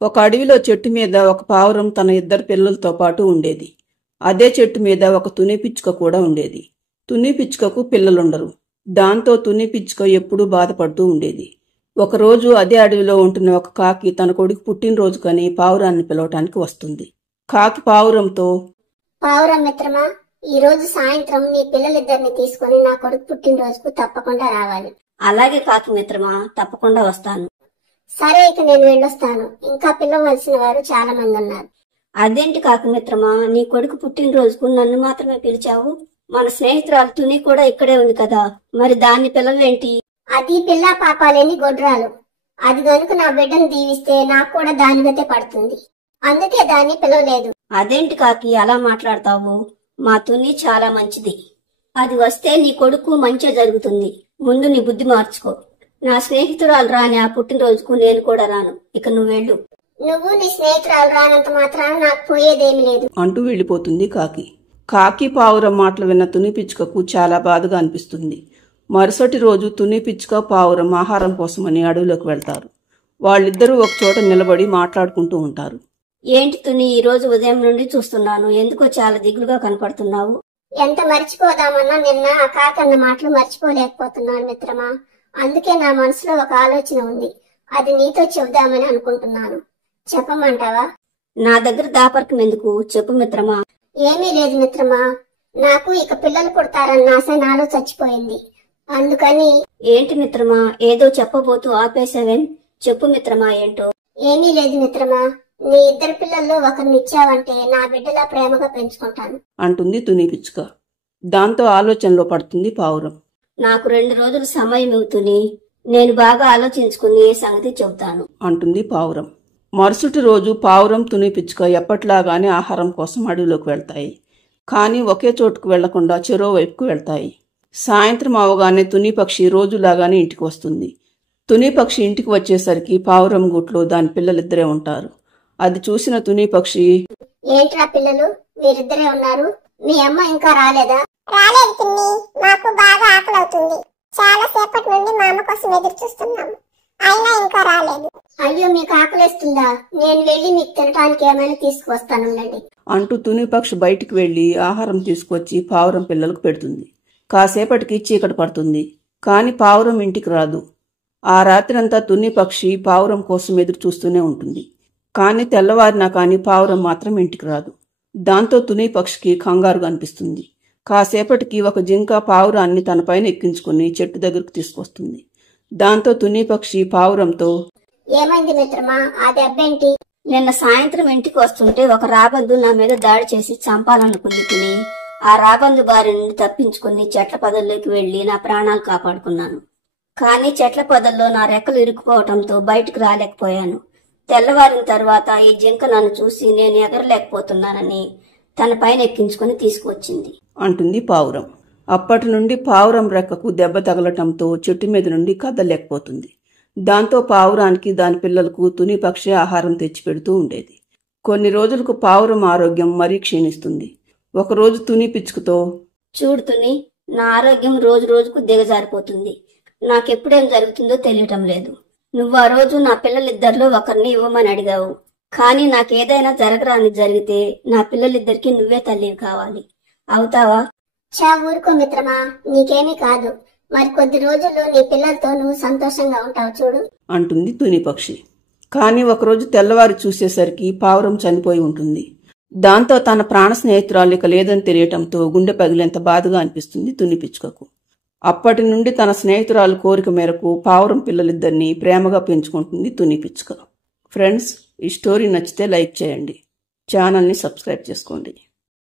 ఒక అడవిలో చెట్టు మీద ఒక పావురం తన ఇద్దరు పిల్లలతో పాటు ఉండేది. అదే చెట్టు మీద ఒక తుని పిచ్చుక కూడా ఉండేది. తుని పిచ్చుకకు పిల్లలుండరు. దాంతో తుని పిచ్చుక ఎప్పుడూ బాధపడుతూ ఉండేది. ఒకరోజు అదే అడవిలో ఉంటున్న ఒక కాకి తన కొడుకు పుట్టినరోజుకని పావురాన్ని పిలవటానికి వస్తుంది. కాకి పావురంతో, పావురం మిత్రమా, ఈ రోజు సాయంత్రం నీ పిల్లలిద్దరిని తీసుకుని నా కొడుకు పుట్టినరోజుకు తప్పకుండా రావాలి. అలాగే కాకి మిత్రమా, తప్పకుండా వస్తాను. సరే, ఇక నేను వెళ్ళొస్తాను. ఇంకా పిలవలసిన వారు చాలా మంది ఉన్నారు. అదేంటి కాకి మిత్రమా, నీ కొడుకు పుట్టినరోజుకు నన్ను మాత్రమే పిలిచావు? మన స్నేహితురాలు తుని కూడా ఇక్కడే ఉంది కదా, మరి దాన్ని పిల్లలేంటి? అది పిల్ల పాపాలేని గొడ్రాలు. అది గనుక నా బిడ్డను దీవిస్తే నాకు కూడా దాని గతే పడుతుంది. అందుకే దాన్ని పిలవలేదు. అదేంటి కాకి అలా మాట్లాడతావు? మా తుని చాలా మంచిది. అది వస్తే నీ కొడుకు మంచి జరుగుతుంది. ముందు నీ బుద్ధి మార్చుకో. నా స్నేహితురాలు రాని ఆ పుట్టినరోజుకు నేను కూడా రాను. ఇక నువ్వు వెళ్ళు. నువ్వు నీ స్నేహితురాలు రానంత మాత్రాన నాకు పోయేదేమి లేదు అంటూ వెళ్ళిపోతుంది కాకి. కాకి పావురం మాటలు విన్న తుని పిచ్చుకకు చాలా బాధగా అనిపిస్తుంది. మరుసటి రోజు తుని పిచ్చుక పావురం ఆహారం కోసమని అడవిలోకి వెళ్తారు. వాళ్ళిద్దరూ ఒక చోట నిలబడి మాట్లాడుకుంటూ ఉంటారు. ఏంటి తుని, ఈ రోజు ఉదయం నుండి చూస్తున్నాను, ఎందుకో చాలా దిగులుగా కనపడుతున్నావు? ఎంత మర్చిపోదామన్నా నిన్న ఆ కాకి అన్న మాటలు మర్చిపోలేకపోతున్నాను మిత్రమా. అందుకే నా మనసులో ఒక ఆలోచన ఉంది. అది నీతో చెబుదామని అనుకుంటున్నాను. చెప్పమంటావా? నా దగ్గర దాపర్కం ఎందుకు, చెప్పు మిత్రమా. ఏమీ లేదు మిత్రమా, నాకు ఇక పిల్లలు పుడతారన్న ఆశ నాలో చచ్చిపోయింది. అందుకని. ఏంటి మిత్రమా, ఏదో చెప్పబోతూ ఆపేసావేం? చెప్పు మిత్రమా, ఏంటో? ఏమీ లేదు మిత్రమా, నీ ఇద్దరు పిల్లల్లో ఒకరినిచ్చావంటే నా బిడ్డలా ప్రేమగా పెంచుకుంటాను అంటుంది తుని పిచ్చుక. దాంతో ఆలోచనలో పడుతుంది పావురం. నాకు 2 రోజులు సమయం ఇవ్వుతుని, నేను బాగా ఆలోచించుకుని సంగతి చెబుతాను అంటుంది పావురం. మరుసటి రోజు పావురం తుని పిచ్చుక ఎప్పట్లాగానే ఆహారం కోసం అడవిలోకి వెళ్తాయి. కానీ ఒకే చోటుకు వెళ్లకుండా చెరో వైపుకు వెళ్తాయి. సాయంత్రం అవగానే తుని పక్షి రోజులాగానే ఇంటికి వస్తుంది. తుని పక్షి ఇంటికి వచ్చేసరికి పావురం గూట్లో దాని పిల్లలిద్దరే ఉంటారు. అది చూసిన తుని పక్షి, ఏంట్రా పిల్లలు, మీరిద్దరే ఉన్నారు? మీ అమ్మ ఇంకా రాలేదా? రాలేదు పిన్ని, మాకు బాగా ఆకలి అవుతుంది. చాలా సేపటి నుండి మా అమ్మ కోసం ఎదురు చూస్తున్నాము, అయినా ఇంకా రాలేదు. అయ్యో, మీకు ఆకలిస్తుందా? నేను వెళ్ళి మీకు తినడానికి ఏమైనా తీసుకువస్తానుండండి అంటూ తుని పక్షి బయటికి వెళ్లి ఆహారం తీసుకొచ్చి పావురం పిల్లలకు పెడుతుంది. కాసేపటికి చీకటి పడుతుంది. కాని పావురం ఇంటికి రాదు. ఆ రాత్రంతా తుని పక్షి పావురం కోసం ఎదురు చూస్తూనే ఉంటుంది. కాని తెల్లవారినా కాని పావురం మాత్రం ఇంటికి రాదు. దాంతో తుని పక్షికి కంగారుగా అనిపిస్తుంది. కాసేపటికి ఒక జింక పావురాన్ని తన పైన ఎక్కించుకుని చెట్టు దగ్గరకు తీసుకొస్తుంది. దాంతో తుని పక్షి పావురంతో, ఏమైంది మిత్రమా, ఆ దెబ్బేంటి? నిన్న సాయంత్రం ఇంటికి వస్తుంటే ఒక రాబందు నా మీద దాడి చేసి చంపాలనుకుంది తుని. ఆ రాబందు బారి నుండి తప్పించుకుని చెట్ల పొదల్లోకి వెళ్లి నా ప్రాణాలు కాపాడుకున్నాను. కానీ చెట్ల పొదల్లో నా రెక్కలు ఇరుక్కుపోవటంతో బయటకు రాలేకపోయాను. తెల్లవారిన తర్వాత ఈ జింక నన్ను చూసి నేను ఎగరలేకపోతున్నానని తన పైన ఎక్కించుకుని తీసుకువచ్చింది అంటుంది పావురం. అప్పటి నుండి పావురం రెక్కకు దెబ్బ తగలటంతో చెట్టు మీద నుండి కదలలేకపోతుంది. దాంతో పావురానికి దాని పిల్లలకు తుని పక్షి ఆహారం తెచ్చిపెడుతూ ఉండేది. కొన్ని రోజులకు పావురం ఆరోగ్యం మరీ క్షీణిస్తుంది. ఒకరోజు తుని పిచ్చుకతో, చూడు తుని, నా ఆరోగ్యం రోజు రోజుకు దిగజారిపోతుంది. నాకెప్పుడేం జరుగుతుందో తెలియటం లేదు. నువ్వు ఆ రోజు నా పిల్లలిద్దరిలో ఒకరిని ఇవ్వమని అడిగావు. కానీ నాకేదైనా జరగరాని జరిగితే నా పిల్లలిద్దరికి నువ్వే తల్లివి కావాలి. అవుతావా? చా ఊరుకో మిత్రమా, నీకేమీ కాదు. మరి కొద్ది రోజుల్లో నీ పిల్లలతో నువ్వు సంతోషంగా ఉంటావు చూడు అంటుంది తుని పక్షి. కాని ఒకరోజు తెల్లవారి చూసేసరికి పావురం చనిపోయి ఉంటుంది. దాంతో తన ప్రాణ స్నేహితురాలు ఇక లేదని తెలియటంతో గుండె పగిలేంత బాధగా అనిపిస్తుంది తుని పిచ్చుకకు. అప్పటి నుండి తన స్నేహితురాలు కోరిక మేరకు పావురం పిల్లలిద్దరినీ ప్రేమగా పెంచుకుంటుంది తుని పిచ్చుక. ఫ్రెండ్స్, ఈ స్టోరీ నచ్చితే లైక్ చేయండి, ఛానల్ని సబ్స్క్రైబ్ చేసుకోండి.